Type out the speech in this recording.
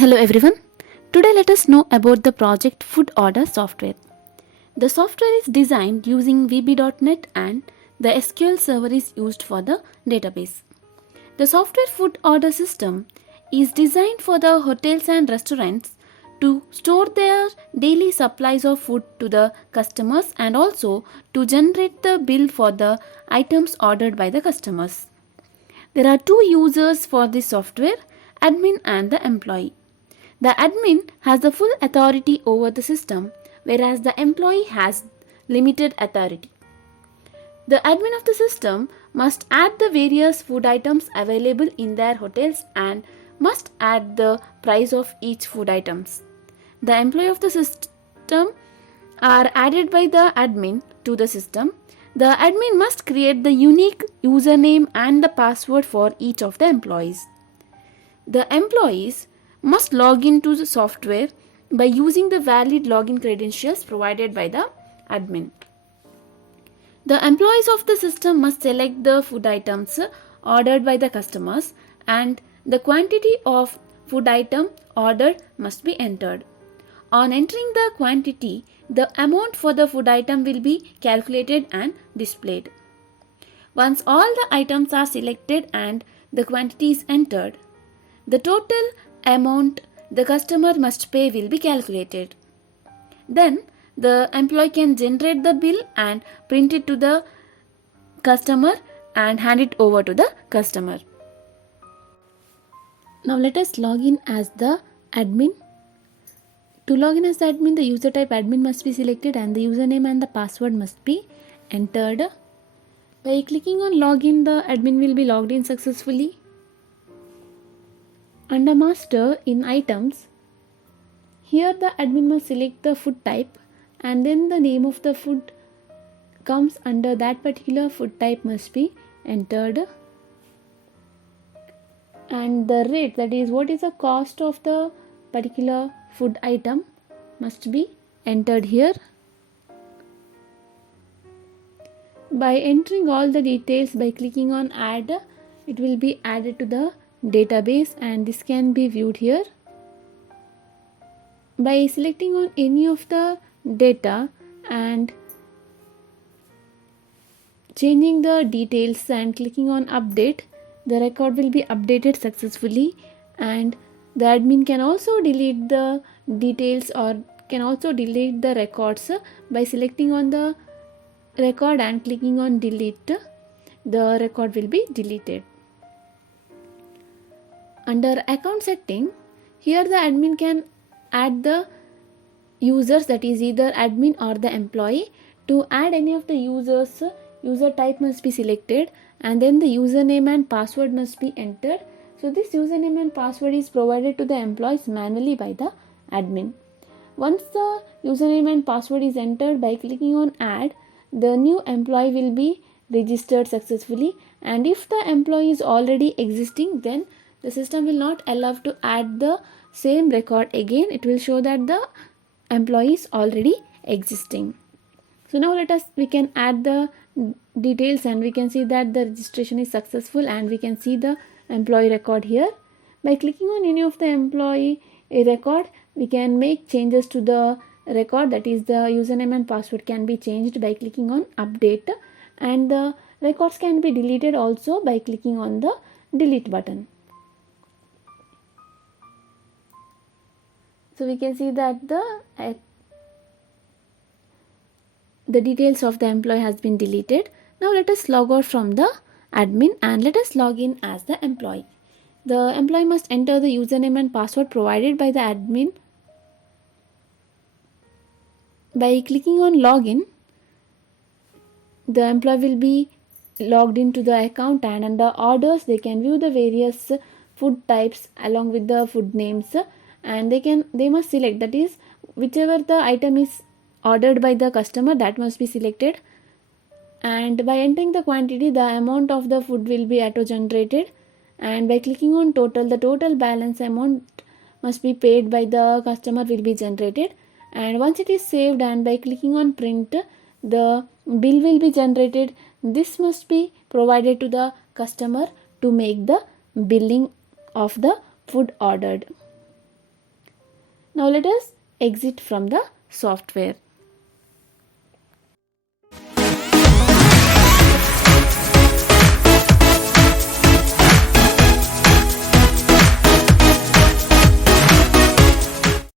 Hello everyone. Today let us know about the project Food Order software. The software is designed using VB.NET and the SQL server is used for the database. The software food order system is designed for the hotels and restaurants to store their daily supplies of food to the customers and also to generate the bill for the items ordered by the customers. There are two users for this software, admin and the employee. The admin has the full authority over the system, whereas the employee has limited authority. The admin of the system must add the various food items available in their hotels and must add the price of each food items. The employee of the system are added by the admin to the system. The admin must create the unique username and the password for each of the employees. The employees must log into the software by using the valid login credentials provided by the admin. The employees of the system must select the food items ordered by the customers and the quantity of food item ordered must be entered. On entering the quantity, the amount for the food item will be calculated and displayed. Once all the items are selected and the quantity is entered, the total amount the customer must pay will be calculated. Then the employee can generate the bill and print it to the customer and hand it over to the customer. Now let us log in as the admin. To log in as the admin, the user type admin must be selected and the username and the password must be entered. By clicking on login, the admin will be logged in successfully. Under master in items, here the admin must select the food type and then the name of the food comes under that particular food type must be entered. And the rate, that is what is the cost of the particular food item, must be entered here. By entering all the details by clicking on add, it will be added to the database and this can be viewed here. By selecting on any of the data and changing the details and clicking on update, the record will be updated successfully and the admin can also delete the details or can also delete the records by selecting on the record and clicking on delete. The record will be deleted. Under account setting, here the admin can add the users, that is either admin or the employee. To add any of the users, user type must be selected and then the username and password must be entered. So this username and password is provided to the employees manually by the admin. Once the username and password is entered by clicking on add, the new employee will be registered successfully, and if the employee is already existing, then the system will not allow to add the same record again. It will show that the employee is already existing. So now we can add the details and we can see that the registration is successful and we can see the employee record here. By clicking on any of the employee record, we can make changes to the record, that is the username and password can be changed by clicking on update and the records can be deleted also by clicking on the delete button. So we can see that the details of the employee has been deleted. Now let us log out from the admin and let us log in as the employee. The employee must enter the username and password provided by the admin. By clicking on login, the employee will be logged into the account and under orders they can view the various food types along with the food names and they must select, that is whichever the item is ordered by the customer, that must be selected. And by entering the quantity, the amount of the food will be auto generated and by clicking on total, the total balance amount must be paid by the customer will be generated. And once it is saved and by clicking on print, the bill will be generated. This must be provided to the customer to make the billing of the food ordered. Now let us exit from the software.